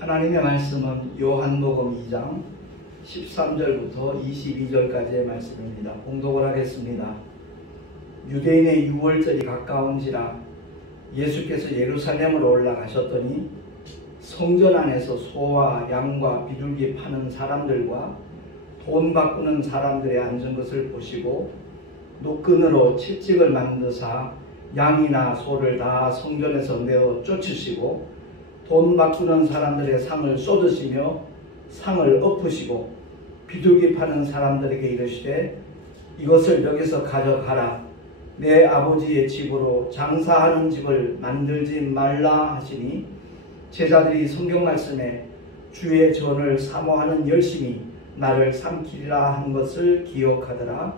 하나님의 말씀은 요한복음 2장 13절부터 22절까지의 말씀입니다. 봉독을 하겠습니다. 유대인의 유월절이 가까운지라 예수께서 예루살렘으로 올라가셨더니 성전 안에서 소와 양과 비둘기 파는 사람들과 돈 바꾸는 사람들이 앉은 것을 보시고 노끈으로 채찍을 만드사 양이나 소를 다 성전에서 내어 쫓으시고 돈 바꾸는 사람들의 상을 쏟으시며 상을 엎으시고 비둘기 파는 사람들에게 이르시되 이것을 여기서 가져가라. 내 아버지의 집으로 장사하는 집을 만들지 말라 하시니 제자들이 성경 말씀에 주의 전을 사모하는 열심히 나를 삼키리라 한 것을 기억하더라.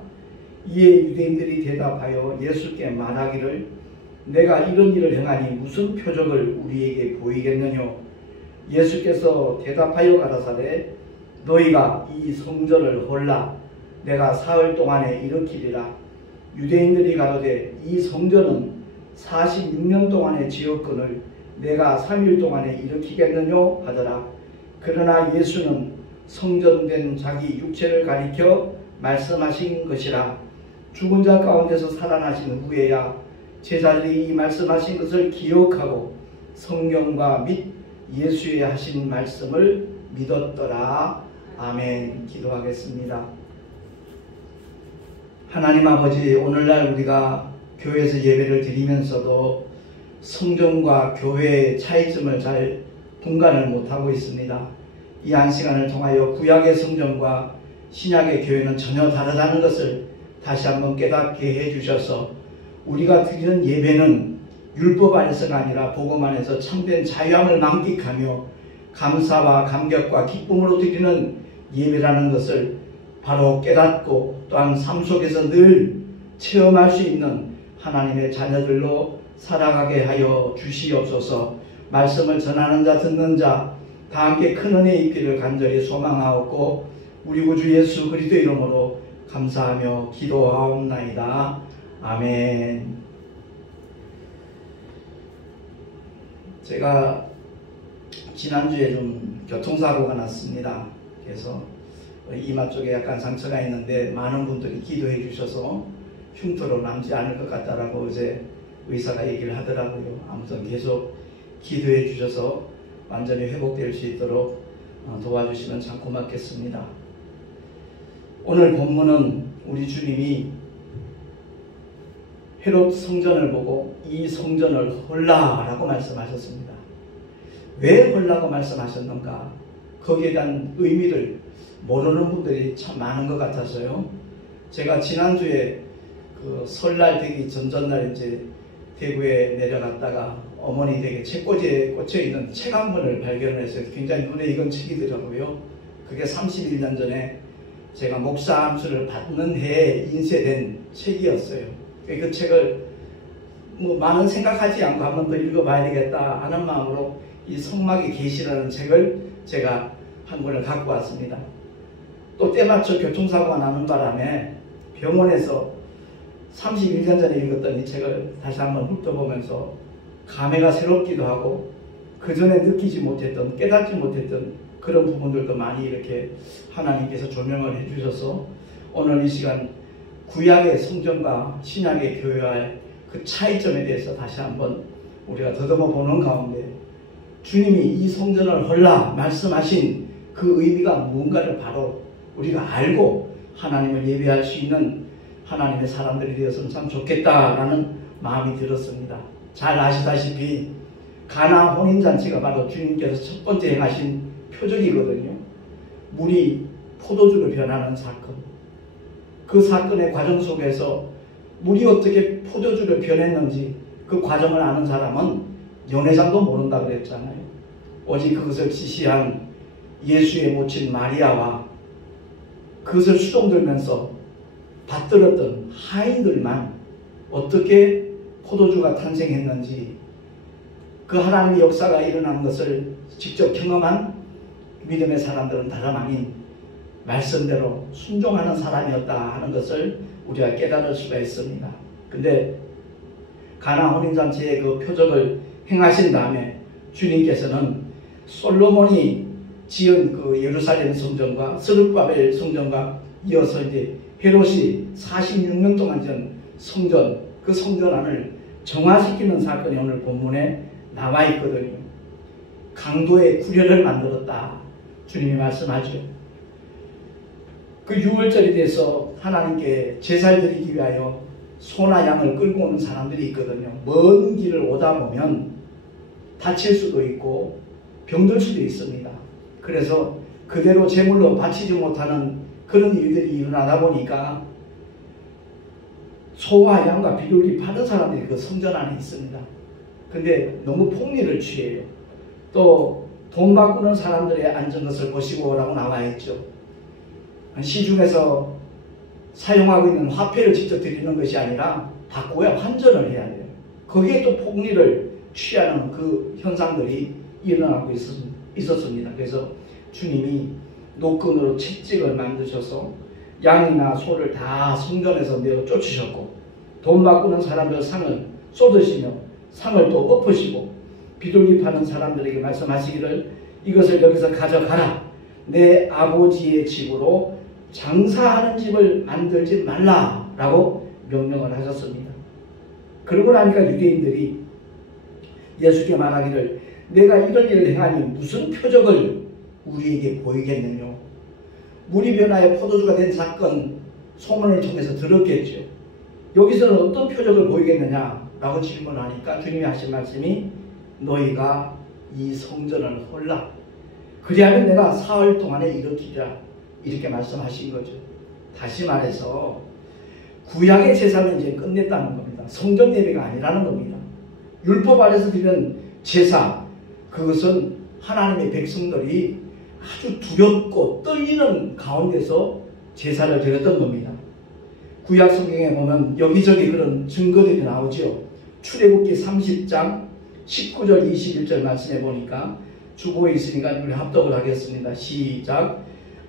이에 유대인들이 대답하여 예수께 말하기를 내가 이런 일을 행하니 무슨 표적을 우리에게 보이겠느냐. 예수께서 대답하여 가라사대 너희가 이 성전을 헐라 내가 사흘 동안에 일으키리라. 유대인들이 가로되 이 성전은 46년 동안에 지었거늘 내가 3일 동안에 일으키겠느냐 하더라. 그러나 예수는 성전된 자기 육체를 가리켜 말씀하신 것이라. 죽은 자 가운데서 살아나신 후에야 제자들이 이 말씀하신 것을 기억하고 성경과 및 예수의 하신 말씀을 믿었더라. 아멘. 기도하겠습니다. 하나님 아버지, 오늘날 우리가 교회에서 예배를 드리면서도 성전과 교회의 차이점을 잘 분간을 못하고 있습니다. 이 한 시간을 통하여 구약의 성전과 신약의 교회는 전혀 다르다는 것을 다시 한번 깨닫게 해주셔서 우리가 드리는 예배는 율법 안에서가 아니라 복음 안에서 참된 자유함을 만끽하며 감사와 감격과 기쁨으로 드리는 예배라는 것을 바로 깨닫고 또한 삶 속에서 늘 체험할 수 있는 하나님의 자녀들로 살아가게 하여 주시옵소서. 말씀을 전하는 자 듣는 자 다 함께 큰 은혜 있기를 간절히 소망하옵고 우리 구주 예수 그리스도의 이름으로 감사하며 기도하옵나이다. 아멘. 제가 지난주에 좀 교통사고가 났습니다. 그래서 이마 쪽에 약간 상처가 있는데 많은 분들이 기도해 주셔서 흉터로 남지 않을 것 같다라고 이제 의사가 얘기를 하더라고요. 아무튼 계속 기도해 주셔서 완전히 회복될 수 있도록 도와주시면 참 고맙겠습니다. 오늘 본문은 우리 주님이 헤롯 성전을 보고 이 성전을 헐라라고 말씀하셨습니다. 왜 헐라고 말씀하셨는가? 거기에 대한 의미를 모르는 분들이 참 많은 것 같아서요. 제가 지난주에 그 설날 되기 전날 이제 대구에 내려갔다가 어머니 댁에 책꽂이에 꽂혀있는 책 한 권을 발견해서 굉장히 눈에 익은 책이더라고요. 그게 31년 전에 제가 목사 안수를 받는 해에 인쇄된 책이었어요. 그 책을 뭐 많은 생각하지 않고 한 번 더 읽어봐야 되겠다 하는 마음으로 이 성막의 계시라는 책을 제가 한 권을 갖고 왔습니다. 또 때맞춰 교통사고가 나는 바람에 병원에서 31년 전에 읽었던 이 책을 다시 한번 훑어보면서 감회가 새롭기도 하고 그 전에 느끼지 못했던 깨닫지 못했던 그런 부분들도 많이 이렇게 하나님께서 조명을 해주셔서 오늘 이 시간 구약의 성전과 신약의 교회와의 그 차이점에 대해서 다시 한번 우리가 더듬어 보는 가운데 주님이 이 성전을 헐라 말씀하신 그 의미가 무언가를 바로 우리가 알고 하나님을 예배할 수 있는 하나님의 사람들이 되었으면 참 좋겠다라는 마음이 들었습니다. 잘 아시다시피 가나 혼인잔치가 바로 주님께서 첫 번째 행하신 표적이거든요. 물이 포도주로 변하는 사건. 그 사건의 과정 속에서 물이 어떻게 포도주로 변했는지 그 과정을 아는 사람은 연회장도 모른다 그랬잖아요. 오직 그것을 지시한 예수의 모친 마리아와 그것을 수종들면서 받들었던 하인들만 어떻게 포도주가 탄생했는지 그 하나님의 역사가 일어난 것을 직접 경험한 믿음의 사람들은 다름 아닌 말씀대로 순종하는 사람이었다 하는 것을 우리가 깨달을 수가 있습니다. 근데 가나 혼인잔치의 그 표적을 행하신 다음에 주님께서는 솔로몬이 지은 그 예루살렘 성전과 스룹바벨 성전과 이어서 이제 헤롯이 46년 동안 지은 성전, 그 성전 안을 정화시키는 사건이 오늘 본문에 나와 있거든요. 강도의 구례를 만들었다. 주님이 말씀하죠. 그 6월절이 돼서 하나님께 제사를 드리기 위하여 소나 양을 끌고 오는 사람들이 있거든요. 먼 길을 오다 보면 다칠 수도 있고 병들 수도 있습니다. 그래서 그대로 제물로 바치지 못하는 그런 일들이 일어나다 보니까 소와 양과 비둘기 파는 사람들이 그 성전 안에 있습니다. 근데 너무 폭리를 취해요. 또 돈 바꾸는 사람들의 앉은 것을 보시고 라고 나와 있죠. 시중에서 사용하고 있는 화폐를 직접 드리는 것이 아니라 바꾸어야 환전을 해야 돼요. 거기에 또 폭리를 취하는 그 현상들이 일어나고 있었습니다. 그래서 주님이 노끈으로 채찍을 만드셔서 양이나 소를 다 성전에서 내어 쫓으셨고, 돈 바꾸는 사람들 상을 쏟으시며 상을 또 엎으시고, 비둘기 파는 사람들에게 말씀하시기를 이것을 여기서 가져가라. 내 아버지의 집으로 장사하는 집을 만들지 말라라고 명령을 하셨습니다. 그러고 나니까 유대인들이 예수께 말하기를 내가 이런 일을 행하니 무슨 표적을 우리에게 보이겠느냐. 물이 변하여 포도주가 된 사건 소문을 통해서 들었겠죠. 여기서는 어떤 표적을 보이겠느냐라고 질문하니까 주님이 하신 말씀이 너희가 이 성전을 헐라. 그리하면 내가 사흘 동안에 일으키리라. 이렇게 말씀하신 거죠. 다시 말해서 구약의 제사는 이제 끝냈다는 겁니다. 성전 예배가 아니라는 겁니다. 율법 아래서 드리는 제사, 그것은 하나님의 백성들이 아주 두렵고 떨리는 가운데서 제사를 드렸던 겁니다. 구약 성경에 보면 여기저기 그런 증거들이 나오죠. 출애굽기 30장 19절 21절 말씀해 보니까 주보에 있으니까 우리 합독을 하겠습니다. 시작.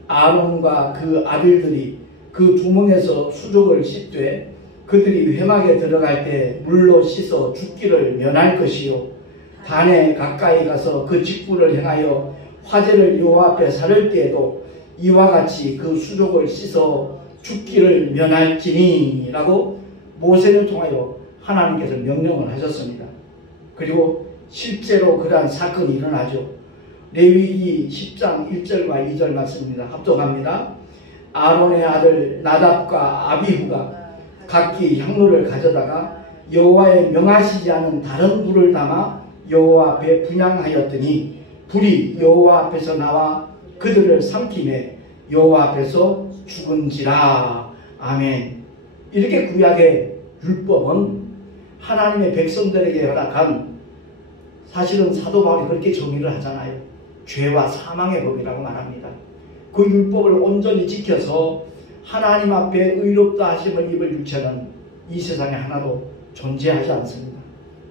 아론과 그 아들들이 그 두멍에서 수족을 씻되 그들이 회막에 들어갈 때 물로 씻어 죽기를 면할 것이요, 단에 가까이 가서 그 직분을 행하여 화제를 여호와 앞에 사를 때에도 이와 같이 그 수족을 씻어 죽기를 면할지니 라고 모세를 통하여 하나님께서 명령을 하셨습니다. 그리고 실제로 그러한 사건이 일어나죠. 레위기 10장 1절과 2절 말씀입니다. 합독합니다. 아론의 아들 나답과 아비후가 각기 향로를 가져다가 여호와의 명하시지 않은 다른 불을 담아 여호와 앞에 분향하였더니 불이 여호와 앞에서 나와 그들을 삼키매 여호와 앞에서 죽은지라. 아멘. 이렇게 구약의 율법은 하나님의 백성들에게 허락한, 사실은 사도 바울이 그렇게 정의를 하잖아요. 죄와 사망의 법이라고 말합니다. 그 율법을 온전히 지켜서 하나님 앞에 의롭다 하심을 입을 육체는 이 세상에 하나도 존재하지 않습니다.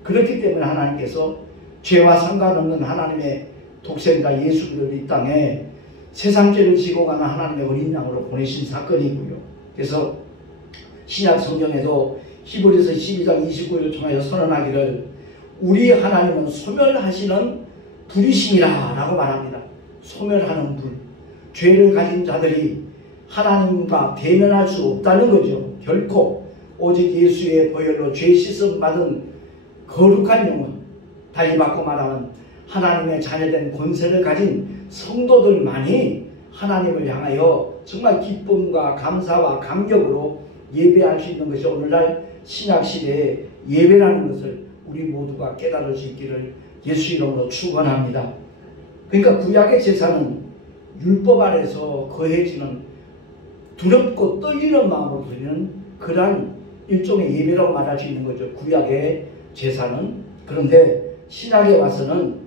그렇기 때문에 하나님께서 죄와 상관없는 하나님의 독생자 예수를 이 땅에 세상죄를 지고 가는 하나님의 어린 양으로 보내신 사건이고요. 그래서 신약 성경에도 히브리서 12장 29절을 통하여 선언하기를 우리 하나님은 소멸하시는 불이시니라 라고 말합니다. 소멸하는 불. 죄를 가진 자들이 하나님과 대면할 수 없다는 거죠. 결코 오직 예수의 보혈로 죄 씻음 받은 거룩한 영혼, 달리 바꿔 말하면 하나님의 자녀된 권세를 가진 성도들만이 하나님을 향하여 정말 기쁨과 감사와 감격으로 예배할 수 있는 것이 오늘날 신약시대의 예배라는 것을 우리 모두가 깨달을 수 있기를 예수 이름으로 축원합니다. 그러니까 구약의 제사는 율법 아래서 거해지는 두렵고 떨리는 마음으로 드리는 그러한 일종의 예배라고 말할 수 있는 거죠. 구약의 제사는. 그런데 신약에 와서는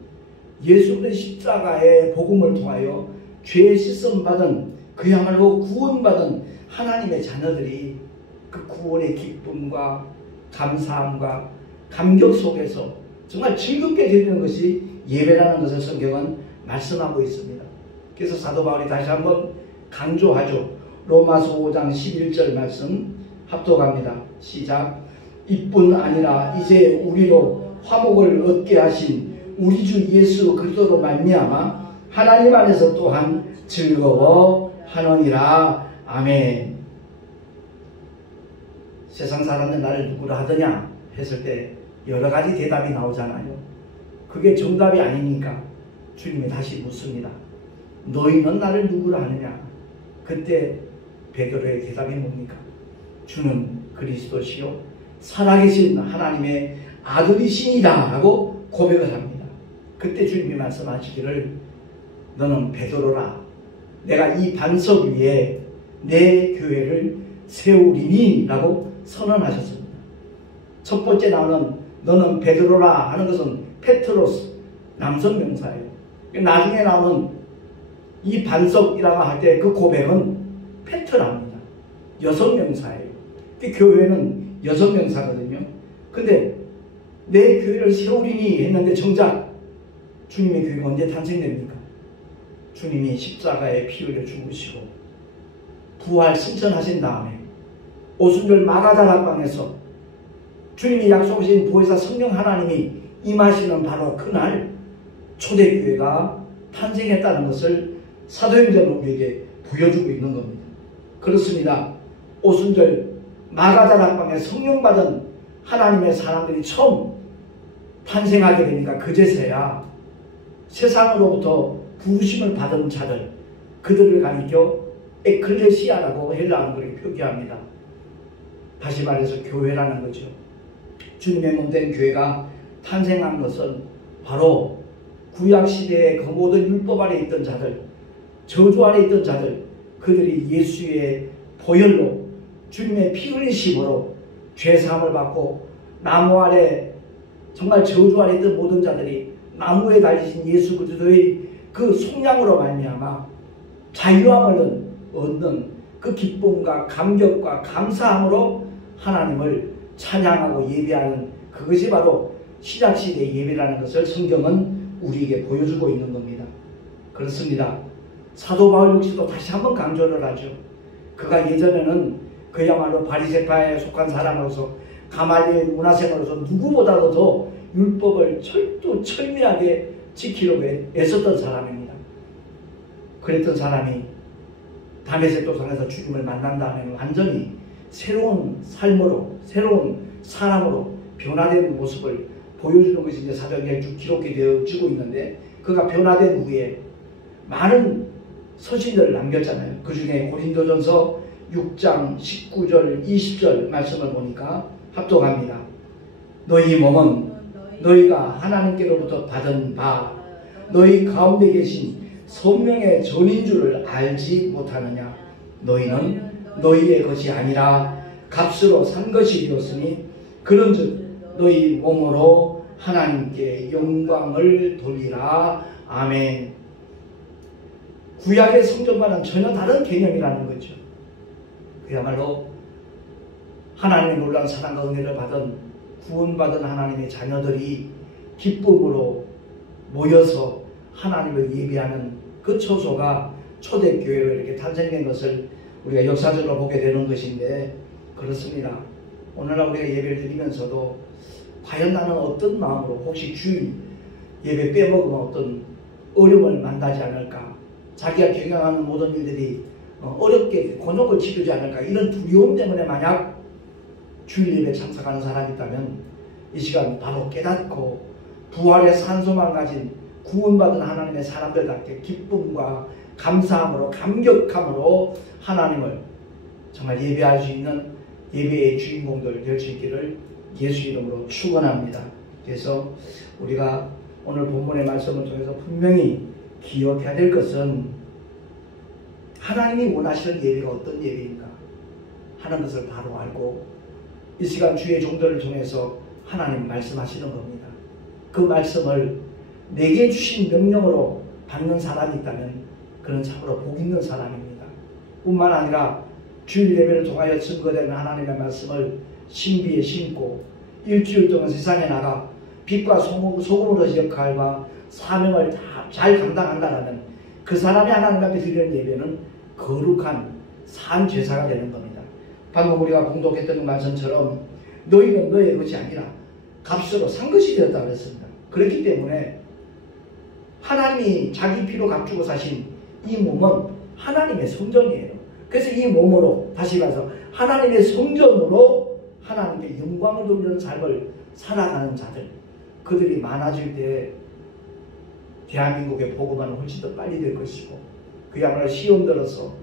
예수 그리스도의 십자가의 복음을 통하여 죄 씻음 받은, 그야말로 구원받은 하나님의 자녀들이 그 구원의 기쁨과 감사함과 감격 속에서 정말 즐겁게 드리는 것이 예배라는 것을 성경은 말씀하고 있습니다. 그래서 사도 바울이 다시 한번 강조하죠. 로마서 5장 11절 말씀 합독합니다. 시작. 이뿐 아니라 이제 우리로 화목을 얻게 하신 우리 주 예수 그리스도로 말미암아 하나님 안에서 또한 즐거워하느니라. 아멘. 세상 사람들 나를 누구라 하더냐 했을 때 여러 가지 대답이 나오잖아요. 그게 정답이 아니니까 주님이 다시 묻습니다. 너희는 나를 누구라 하느냐? 그때 베드로의 대답이 뭡니까? 주는 그리스도시요 살아계신 하나님의 아들이시니라 라고 고백을 합니다. 그때 주님이 말씀하시기를 너는 베드로라. 내가 이 반석 위에 내 교회를 세우리니 라고 선언하셨습니다. 첫 번째 나오는 너는 베드로라 하는 것은 페트로스 남성 명사예요. 나중에 나오는 이 반석이라고 할 때 그 고백은 페트라입니다. 여성 명사예요. 교회는 여성 명사거든요. 근데 내 교회를 세우리니 했는데 정작 주님의 교회가 언제 탄생됩니까? 주님이 십자가에 피 흘려 죽으시고 부활 승천하신 다음에 오순절 마가다락방에서 주님이 약속하신 보혜사 성령 하나님이 임하시는 바로 그날 초대교회가 탄생했다는 것을 사도행전은 우리에게 보여주고 있는 겁니다. 그렇습니다. 오순절 마가다락방에 성령 받은 하나님의 사람들이 처음 탄생하게 되니까 그제서야 세상으로부터 부르심을 받은 자들, 그들을 가리켜 에클레시아라고 헬라어로 표기합니다. 다시 말해서 교회라는 거죠. 주님의 몸된 교회가 탄생한 것은 바로 구약시대의 그 모든 율법 아래 있던 자들, 저주 아래 있던 자들, 그들이 예수의 보혈로 주님의 피 흘리심으로 죄사함을 받고 나무 아래 정말 저주 아래 있던 모든 자들이 나무에 달리신 예수 그리스도의 그 속량으로 말미암아 자유함을 얻는 그 기쁨과 감격과 감사함으로 하나님을 찬양하고 예배하는 그것이 바로 신약시대의 예배라는 것을 성경은 우리에게 보여주고 있는 겁니다. 그렇습니다. 사도 바울 역시도 다시 한번 강조를 하죠. 그가 예전에는 그야말로 바리새파에 속한 사람으로서 가말리엘 문화생으로서 누구보다도 더 율법을 철두철미하게 지키려고 애썼던 사람입니다. 그랬던 사람이 다메섹 도상에서 주님을 만난 다음에는 완전히 새로운 삶으로, 새로운 사람으로 변화된 모습을 보여주는 것이 이제 사도행전에 쭉 기록이 되어지고 있는데, 그가 변화된 후에 많은 서신들을 남겼잖아요. 그 중에 고린도전서 6장 19절 20절 말씀을 보니까 합독합니다. 너희 몸은 너희가 하나님께로부터 받은 바 너희 가운데 계신 성령의 전인 줄을 알지 못하느냐. 너희는 너희의 것이 아니라 값으로 산 것이 되었으니 그런즉 너희 몸으로 하나님께 영광을 돌리라. 아멘. 구약의 성전과는 전혀 다른 개념이라는 거죠. 그야말로 하나님의 놀라운 사랑과 은혜를 받은 구원받은 하나님의 자녀들이 기쁨으로 모여서 하나님을 예배하는 그 처소가 초대교회로 이렇게 탄생된 것을 우리가 역사적으로 보게 되는 것인데, 그렇습니다. 오늘날 우리가 예배를 드리면서도 과연 나는 어떤 마음으로, 혹시 주일 예배 빼먹으면 어떤 어려움을 만나지 않을까, 자기가 경영하는 모든 일들이 어렵게 곤욕을 치르지 않을까, 이런 두려움 때문에 만약 주일 예배에 참석하는 사람이 있다면 이 시간 바로 깨닫고 부활의 산소만 가진 구원받은 하나님의 사람들답게 기쁨과 감사함으로 감격함으로 하나님을 정말 예배할 수 있는 예배의 주인공들 될 수 있기를 예수 이름으로 축원합니다. 그래서 우리가 오늘 본문의 말씀을 통해서 분명히 기억해야 될 것은 하나님이 원하시는 예배가 어떤 예배인가 하는 것을 바로 알고 이 시간 주의 종들을 통해서 하나님 말씀하시는 겁니다. 그 말씀을 내게 주신 명령으로 받는 사람이 있다면 그는 참으로 복 있는 사람입니다. 뿐만 아니라 주일 예배를 통하여 증거되는 하나님의 말씀을 신비에 심고 일주일 동안 세상에 나가 빛과 소금으로서 역할과 사명을 다 잘 감당한다면 그 사람이 하나님 앞에 드리는 예배는 거룩한 산 제사가 되는 겁니다. 방금 우리가 공독했던 그 말씀처럼 너희는 너의 것이 아니라 값으로 산 것이 되었다고 했습니다. 그렇기 때문에 하나님이 자기 피로 값주고 사신 이 몸은 하나님의 성전이에요. 그래서 이 몸으로 다시 가서 하나님의 성전으로 하나님께 영광을 돌리는 삶을 살아가는 자들, 그들이 많아질 때 대한민국의 복음화는 훨씬 더 빨리 될 것이고, 그야말로 시험 들어서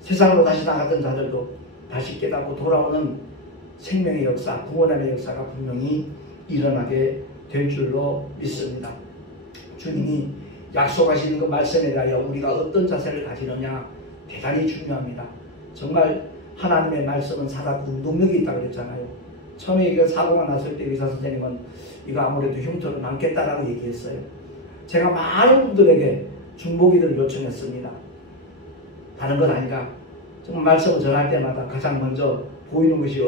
세상으로 다시 나갔던 자들도 다시 깨닫고 돌아오는 생명의 역사, 구원의 역사가 분명히 일어나게 될 줄로 믿습니다. 주님이 약속하시는 그 말씀에 대하여 우리가 어떤 자세를 가지느냐 대단히 중요합니다. 정말 하나님의 말씀은 살아 운동력이 있다고 그랬잖아요. 처음에 이거 사고가 났을 때 의사 선생님은 이거 아무래도 흉터로 남겠다라고 얘기했어요. 제가 많은 분들에게 중보기도를 요청했습니다. 다른 건 아니라 정말 말씀을 전할 때마다 가장 먼저 보이는 것이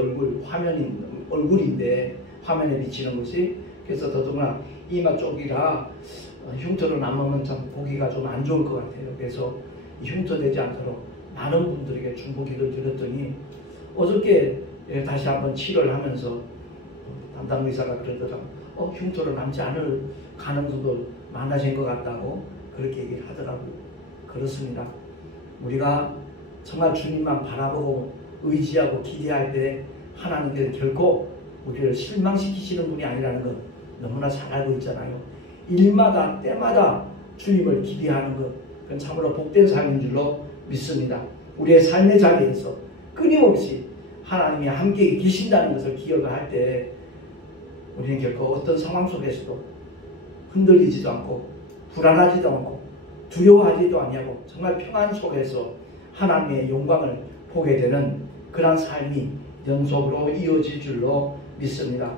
얼굴인데 화면에 비치는 것이, 그래서 더더구나 이마 쪽이라 흉터로 남으면 참 보기가 좀 안 좋을 것 같아요. 그래서 흉터되지 않도록 많은 분들에게 중보기도를 드렸더니 어저께 다시 한번 치료를 하면서 담당 의사가 그러더라고요. 흉터로 남지 않을 가능성도 많아진 것 같다고 그렇게 얘기를 하더라고요. 그렇습니다. 우리가 정말 주님만 바라보고 의지하고 기대할 때 하나님께서 결코 우리를 실망시키시는 분이 아니라는 건 너무나 잘 알고 있잖아요. 일마다 때마다 주님을 기대하는 것, 그건 참으로 복된 삶인 줄로 믿습니다. 우리의 삶의 자리에서 끊임없이 하나님이 함께 계신다는 것을 기억을 할 때 우리는 결코 어떤 상황 속에서도 흔들리지도 않고 불안하지도 않고 두려워하지도 아니하고 정말 평안 속에서 하나님의 영광을 보게 되는 그런 삶이 연속으로 이어질 줄로 믿습니다.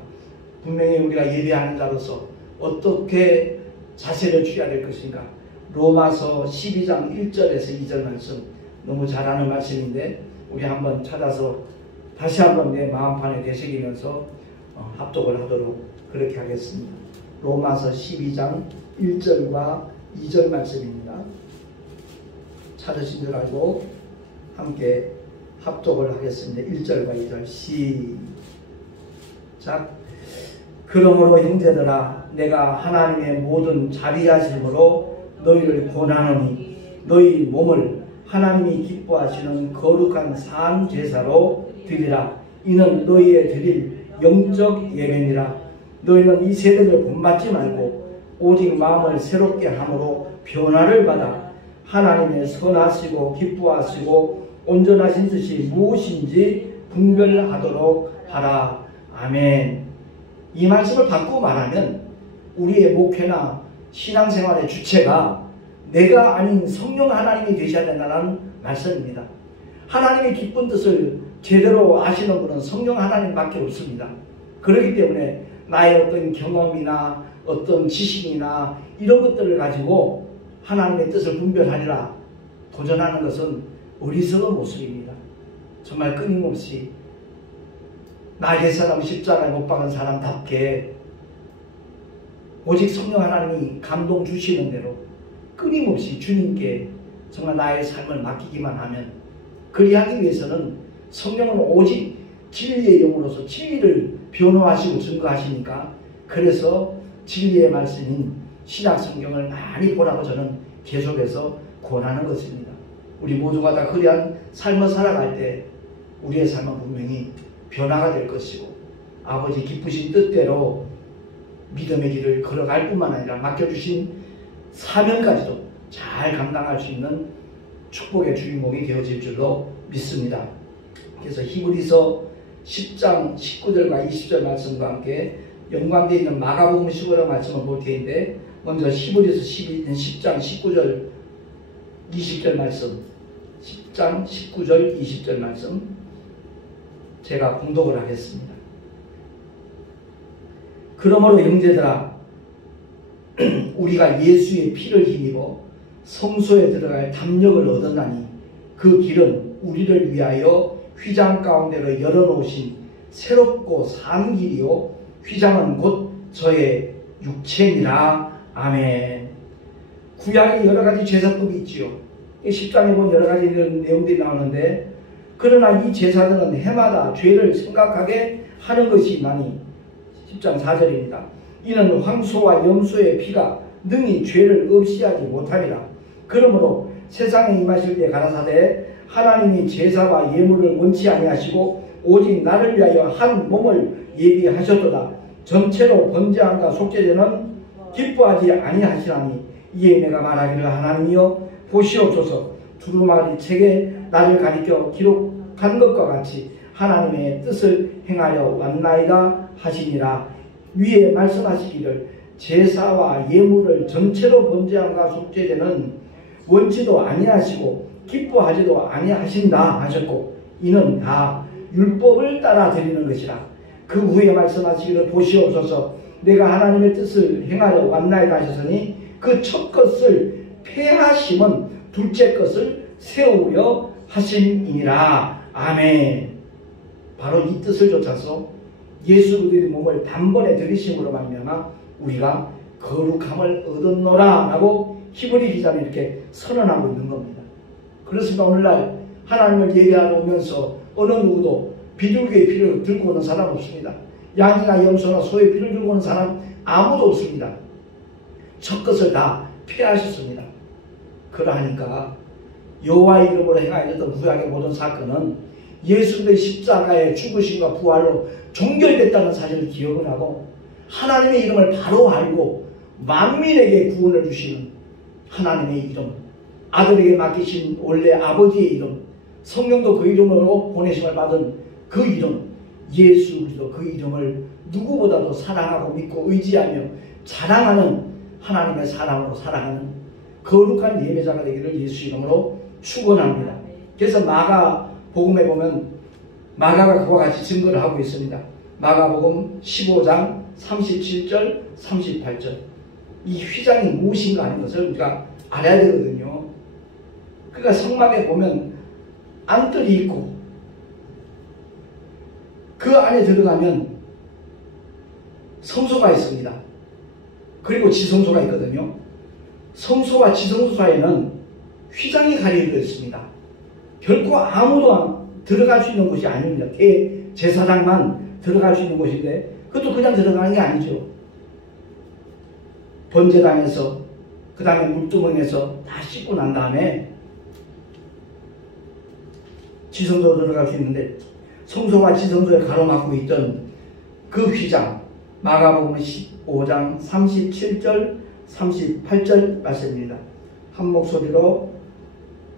분명히 우리가 예배하는 자로서 어떻게 자세를 취해야 될 것인가, 로마서 12장 1절에서 2절 말씀 너무 잘 아는 말씀인데 우리 한번 찾아서 다시 한번 내 마음판에 되새기면서 합독을 하도록 그렇게 하겠습니다. 로마서 12장 1절과 2절 말씀입니다. 찾으신 줄 알고 함께 합독을 하겠습니다. 1절과 2절 시작. 그러므로 형제들아, 내가 하나님의 모든 자비하심으로 너희를 권하노니 너희 몸을 하나님이 기뻐하시는 거룩한 산 제사로 드리라. 이는 너희의 드릴 영적 예배니라. 너희는 이 세대를 본받지 말고 오직 마음을 새롭게 함으로 변화를 받아 하나님의 선하시고 기뻐하시고 온전하신 뜻이 무엇인지 분별하도록 하라. 아멘. 이 말씀을 바꾸고 말하면 우리의 목회나 신앙생활의 주체가 내가 아닌 성령 하나님이 되셔야 된다는 말씀입니다. 하나님의 기쁜 뜻을 제대로 아시는 분은 성령 하나님밖에 없습니다. 그렇기 때문에 나의 어떤 경험이나 어떤 지식이나 이런 것들을 가지고 하나님의 뜻을 분별하리라 도전하는 것은 어리석은 모습입니다. 정말 끊임없이 나 옛사람 십자가에 못 박은 사람답게 오직 성령 하나님이 감동 주시는 대로 끊임없이 주님께 정말 나의 삶을 맡기기만 하면, 그리하기 위해서는 성령은 오직 진리의 영으로서 진리를 변호하시고 증거하시니까, 그래서 진리의 말씀인 신약 성경을 많이 보라고 저는 계속해서 권하는 것입니다. 우리 모두가 다 그러한 삶을 살아갈 때 우리의 삶은 분명히 변화가 될 것이고 아버지 기쁘신 뜻대로 믿음의 길을 걸어갈 뿐만 아니라 맡겨주신 사명까지도 잘 감당할 수 있는 축복의 주인공이 되어질 줄로 믿습니다. 그래서 히브리서 10장 19절과 20절 말씀과 함께 연관되어 있는 마가복음 15장 말씀을 볼 텐데, 먼저 히브리서 10장 19절 20절 말씀, 10장 19절 20절 말씀 제가 공독을 하겠습니다. 그러므로 형제들아, 우리가 예수의 피를 힘입어 성소에 들어갈 담력을 얻었나니 그 길은 우리를 위하여 휘장 가운데로 열어놓으신 새롭고 산 길이요 휘장은 곧 저의 육체니라. 아멘. 구약에 여러가지 제사법이 있지요. 10장에 보면 여러가지 이런 내용들이 나오는데, 그러나 이 제사들은 해마다 죄를 생각하게 하는 것이 나니 10장 4절입니다. 이는 황소와 염소의 피가 능히 죄를 없이 하지 못하리라. 그러므로 세상에 임하실 때 가라사대 하나님이 제사와 예물을 원치 아니하시고 오직 나를 위하여 한 몸을 예비하셨도다. 전체로 번제함과 속죄제는 기뻐하지 아니하시라니 이에 내가 말하기를 하나님이여 보시옵소서. 두루마리 책에 나를 가리켜 기록한 것과 같이 하나님의 뜻을 행하려 왔나이다 하시니라. 위에 말씀하시기를 제사와 예물을 전체로 번제함과 속죄제는 원치도 아니하시고 기뻐하지도 아니하신다 하셨고 이는 다 율법을 따라 드리는 것이라. 그 후에 말씀하시기를 보시옵소서. 내가 하나님의 뜻을 행하려 왔나이다 하셨으니 그 첫 것을 폐하심은 둘째 것을 세우려 하심이니라. 아멘. 바로 이 뜻을 좇아서 예수 그리스도의 몸을 단번에 들이심으로 말미암아 우리가 거룩함을 얻었노라 라고 히브리 기자는 이렇게 선언하고 있는 겁니다. 그렇습니다. 오늘날 하나님을 예배하러 오면서 어느 누구도 비둘기의 피를 들고 오는 사람 없습니다. 양이나 염소나 소의 피를 들고 오는 사람 아무도 없습니다. 첫 것을 다 피하셨습니다. 그러하니까 여호와의 이름으로 행하였던 구약의 모든 사건은 예수의 십자가의 죽으심과 부활로 종결됐다는 사실을 기억을 하고 하나님의 이름을 바로 알고 만민에게 구원을 주시는 하나님의 이름, 아들에게 맡기신 원래 아버지의 이름, 성령도 그 이름으로 보내심을 받은 그 이름, 예수 그리스도 그 이름을 누구보다도 사랑하고 믿고 의지하며 자랑하는 하나님의 사람으로 살아가는 거룩한 예배자가 되기를 예수 이름으로 축원합니다. 그래서 마가복음에 보면 마가가 그와 같이 증거를 하고 있습니다. 마가복음 15장 37절 38절. 이 휘장이 무엇인가 하는 것을 우리가 알아야 되거든요. 그러니까 성막에 보면 안뜰이 있고 그 안에 들어가면 성소가 있습니다. 그리고 지성소가 있거든요. 성소와 지성소 사이에는 휘장이 가려져 있습니다. 결코 아무도 들어갈 수 있는 곳이 아닙니다. 제사장만 들어갈 수 있는 곳인데 그것도 그냥 들어가는 게 아니죠. 번제당에서 그 다음에 물두멍에서 다 씻고 난 다음에 지성소로 들어갈 수 있는데 성소와 지성소에 가로막고 있던 그 휘장 마가복음 15장 37절 38절 말씀입니다. 한 목소리로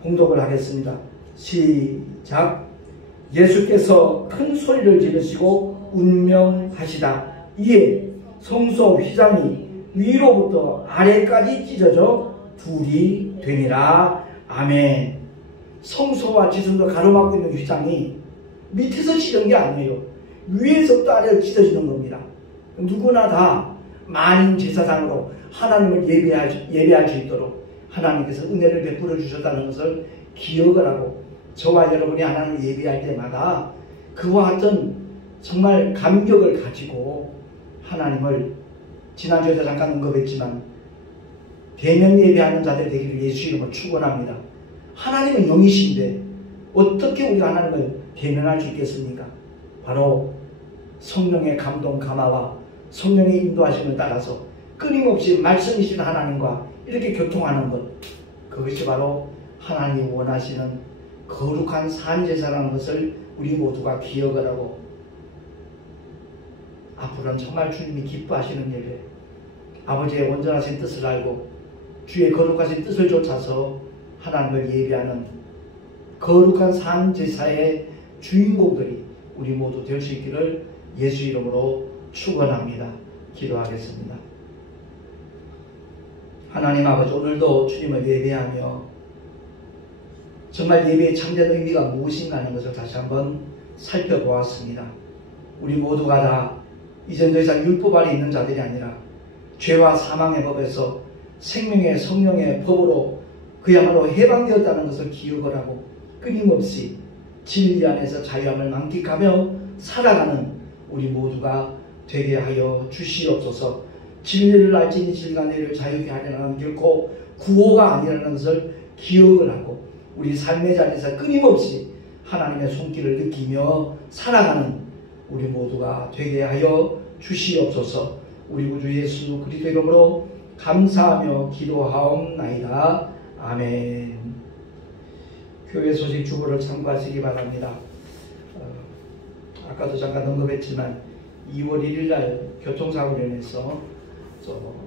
봉독을 하겠습니다. 시작. 예수께서 큰 소리를 지르시고 운명하시다. 이에 성소 휘장이 위로부터 아래까지 찢어져 둘이 되니라. 아멘. 성소와 지성소 가로막고 있는 휘장이 밑에서 찢은 게 아니에요. 위에서부터 아래로 찢어지는 겁니다. 누구나 다 만인 제사장으로 하나님을 예배할 수 있도록 하나님께서 은혜를 베풀어 주셨다는 것을 기억을 하고 저와 여러분이 하나님을 예배할 때마다 그와 같은 정말 감격을 가지고 하나님을 지난주에도 잠깐 언급했지만 대면 예배하는 자들이 되기를 예수 이름으로 축원합니다. 하나님은 영이신데 어떻게 우리가 하나님을 대면할 수 있겠습니까? 바로 성령의 감동 감화와 성령의 인도하심을 따라서 끊임없이 말씀이신 하나님과 이렇게 교통하는 것, 그것이 바로 하나님이 원하시는 거룩한 산제사라는 것을 우리 모두가 기억을 하고 앞으로는 정말 주님이 기뻐하시는 예배, 아버지의 온전하신 뜻을 알고 주의 거룩하신 뜻을 좇아서 하나님을 예배하는 거룩한 산제사의 주인공들이 우리 모두 될 수 있기를 예수 이름으로 축원합니다. 기도하겠습니다. 하나님 아버지, 오늘도 주님을 예배하며 정말 예배의 참된 의미가 무엇인가 하는 것을 다시 한번 살펴보았습니다. 우리 모두가 다 이젠 더 이상 율법 아래 있는 자들이 아니라 죄와 사망의 법에서 생명의 성령의 법으로 그야말로 해방되었다는 것을 기억을 하고 끊임없이 진리 안에서 자유함을 만끽하며 살아가는 우리 모두가 되게 하여 주시옵소서. 진리를 알지니 진리가 너희를 자유케 하려는 결코 구호가 아니라는 것을 기억을 하고 우리 삶의 자리에서 끊임없이 하나님의 손길을 느끼며 살아가는 우리 모두가 되게 하여 주시옵소서. 우리 구주 예수 그리스도 이름으로 감사하며 기도하옵나이다. 아멘. 교회 소식 주보를 참고하시기 바랍니다. 아까도 잠깐 언급했지만 2월 1일 날 교통사고로 인해서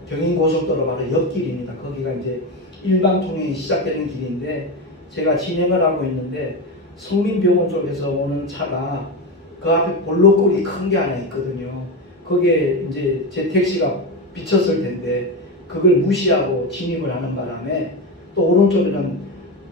경인고속도로 바로 옆길입니다. 거기가 이제 일방 통행이 시작되는 길인데 제가 진행을 하고 있는데 성민병원 쪽에서 오는 차가 그 앞에 볼록골이 큰 게 하나 있거든요. 거기에 이제 제 택시가 비쳤을 텐데 그걸 무시하고 진입을 하는 바람에 또 오른쪽에는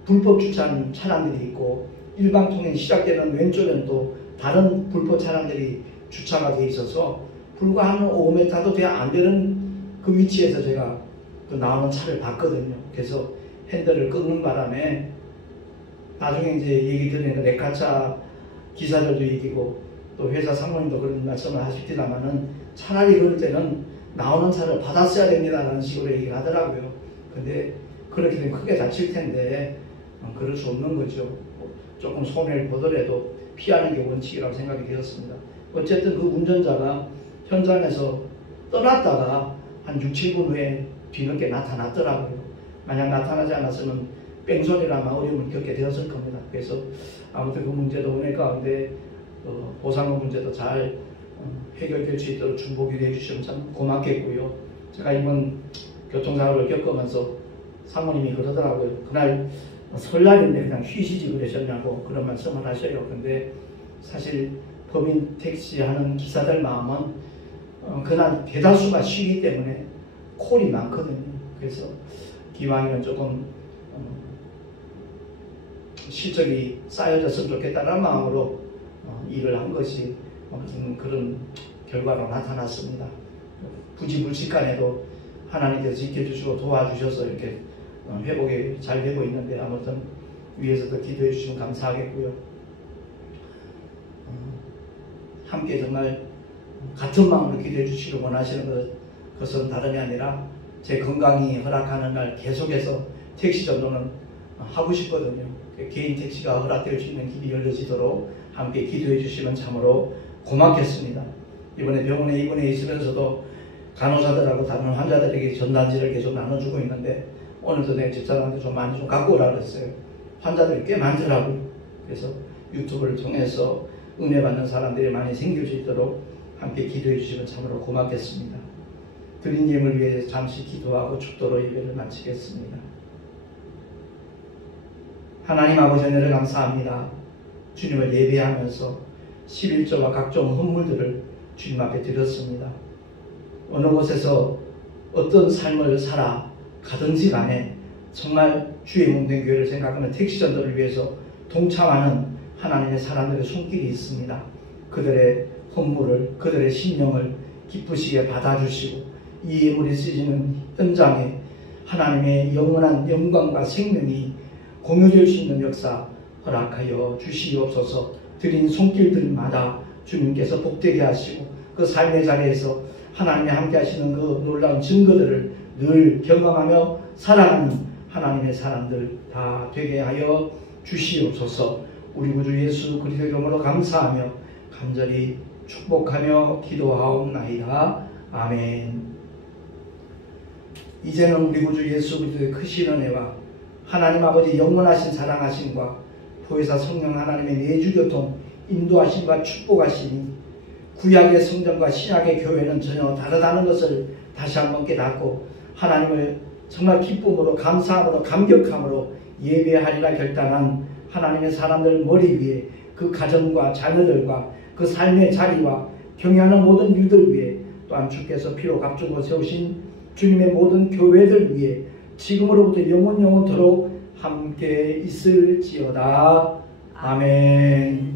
불법 주차한 차량들이 있고 일방 통행이 시작되는 왼쪽에는 또 다른 불법 차량들이 주차가 돼 있어서 불과 한 5m도 돼 안 되는 그 위치에서 제가 그 나오는 차를 봤거든요. 그래서 핸들을 끊는 바람에 나중에 이제 얘기 들으니까 레카차 기사들도 이기고 또 회사 상무님도 그런 말씀을 하십니다만은 차라리 그럴 때는 나오는 차를 받았어야 됩니다라는 식으로 얘기를 하더라고요. 근데 그렇게 되면 크게 다칠 텐데 그럴 수 없는 거죠. 조금 손해를 보더라도 피하는 게 원칙이라고 생각이 되었습니다. 어쨌든 그 운전자가 현장에서 떠났다가 한 6, 7분 후에 뒤늦게 나타났더라고요. 만약 나타나지 않았으면 뺑소니나 어려움을 겪게 되었을 겁니다. 그래서 아무튼 그 문제도 은혜 가운데 보상금 문제도 잘 해결될 수 있도록 중보기도 해주시면 참 고맙겠고요. 제가 이번 교통사고를 겪으면서 사모님이 그러더라고요. 그날 설날인데 그냥 쉬시지 그러셨냐고 그런 말씀을 하셔요. 근데 사실 범인 택시 하는 기사들 마음은 그날 대다수가 쉬기 때문에 콜이 많거든요. 그래서 기왕이면 조금 실적이 쌓여졌으면 좋겠다는 마음으로 일을 한 것이 무슨 그런 결과로 나타났습니다. 부지불식간에도 하나님께서 지켜주시고 도와주셔서 이렇게 회복이 잘 되고 있는데 아무튼 위에서도 기도해 주시면 감사하겠고요. 함께 정말 같은 마음으로 기도해 주시길 원하시는 것은 다름이 아니라 제 건강이 허락하는 날 계속해서 택시 전도는 하고 싶거든요. 개인 택시가 허락될 수 있는 길이 열려지도록 함께 기도해 주시면 참으로 고맙겠습니다. 이번에 병원에 입원해 있으면서도 간호사들하고 다른 환자들에게 전단지를 계속 나눠주고 있는데 오늘도 내 집사람한테 좀 많이 좀 갖고 오라 그랬어요. 환자들이 꽤 많더라고요. 그래서 유튜브를 통해서 은혜 받는 사람들이 많이 생길 수 있도록 함께 기도해 주시면 참으로 고맙겠습니다. 드린 예물 위해 잠시 기도하고 축도로 예배를 마치겠습니다. 하나님 아버지 은혜를 감사합니다. 주님을 예배하면서 11조와 각종 헌물들을 주님 앞에 드렸습니다. 어느 곳에서 어떤 삶을 살아 가든지 간에 정말 주의 몸된 교회를 생각하면 택시 전도를 위해서 동참하는 하나님의 사람들의 손길이 있습니다. 그들의 헌물을, 그들의 심령을 기쁘시게 받아주시고 이 예물이 쓰이는 현장에 하나님의 영원한 영광과 생명이 공유될 수 있는 역사 허락하여 주시옵소서. 드린 손길들마다 주님께서 복되게 하시고 그 삶의 자리에서 하나님이 함께 하시는 그 놀라운 증거들을 늘 경험하며 살아가는 하나님의 사람들 다 되게 하여 주시옵소서. 우리 구주 예수 그리스도의 이름으로 감사하며 간절히 축복하며 기도하옵나이다. 아멘. 이제는 우리 구주 예수 그리스도의 크신 은혜와 하나님 아버지 영원하신 사랑하심과 보혜사 성령 하나님의 내주교통 인도하심과 축복하심이 구약의 성전과 신약의 교회는 전혀 다르다는 것을 다시 한번 깨닫고 하나님을 정말 기쁨으로 감사함으로 감격함으로 예배하리라 결단한 하나님의 사람들 머리 위에 그 가정과 자녀들과 그 삶의 자리와 경영하는 모든 유들 위에 또한 주께서 피로 값주고 세우신 주님의 모든 교회들 위에 지금으로부터 영원토록 함께 있을지어다. 아멘.